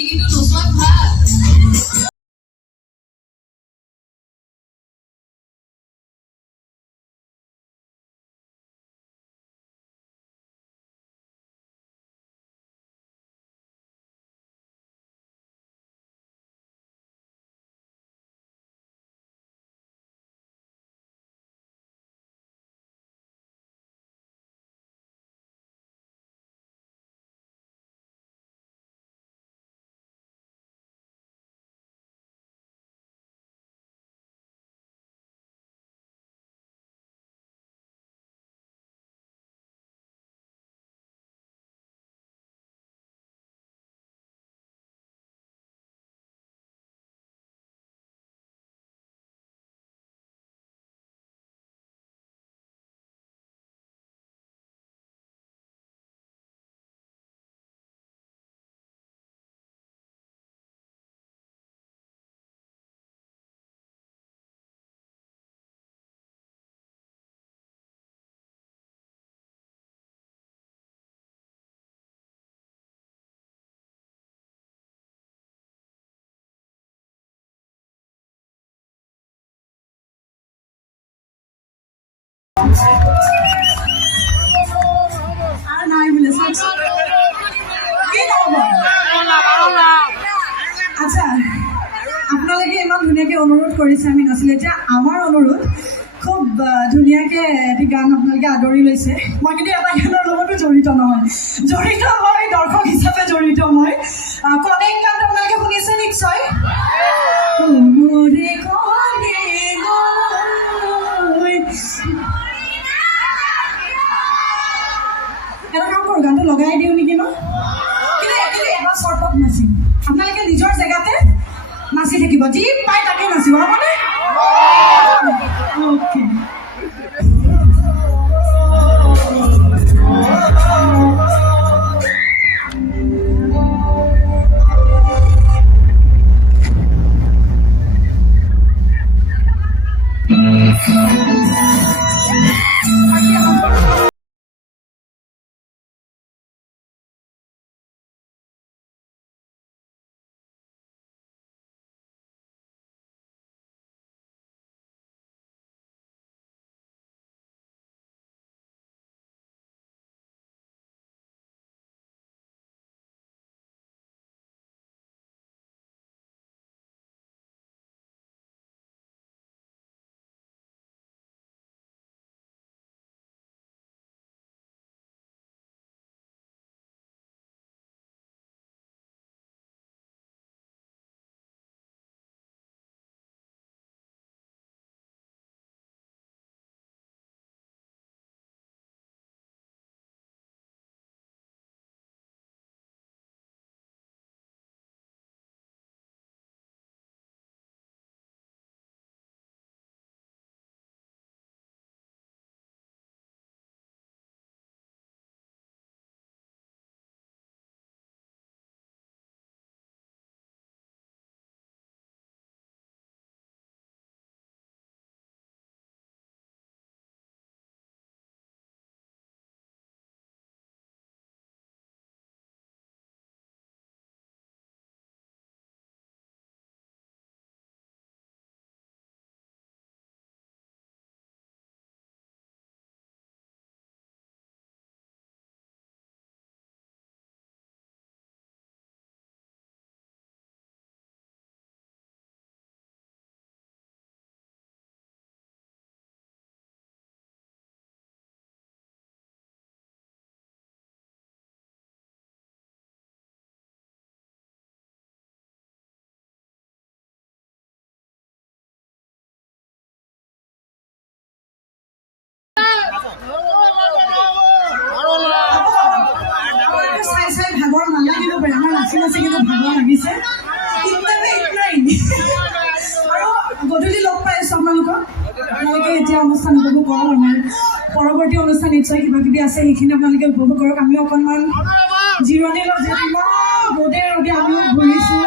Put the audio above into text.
কিন্তু নোচোৱাত ভাল। আচ্ছা আপোনালোকে ইমান ধুনীয়াকৈ অনুৰোধ কৰিছে আমি নাছিলে এতিয়া আমাৰ অনুৰোধ খুব ধুনীয়াকৈ এটি গান আপোনালোকে আদৰি লৈছে মই কিন্তু এটা গানৰ লগতো জড়িত নহয় মই দৰ্শক হিচাপে জড়িত মই কনেক গান আপোনালোকে শুনিছে নিশ্চয় এটা কাম কৰোঁ গানটো লগাই দিওঁ নেকি ন কিন্তু একচুৱেলি এটা চৰ্টত নাচিম আপোনালোকে নিজৰ জেগাতে নাচি থাকিব যি পায় তাকে নাচিব হ'বনে অ'কে ভাগৰ নালাগিব পাৰে আমাৰ নাচি নাচি কিন্তু ভাগৰ লাগিছে আৰু গধূলি লগ পাই আছোঁ আপোনালোকক আপোনালোকে এতিয়া অনুষ্ঠান উপভোগ কৰক আমাৰ পৰৱৰ্তী অনুষ্ঠান নিশ্চয় কিবা কিবি আছে সেইখিনি আপোনালোকে উপভোগ কৰক আমিও অকণমান জিৰণি লওঁ যিহেতু ইমান ৰ'দে আমিও ঘূৰিছোঁ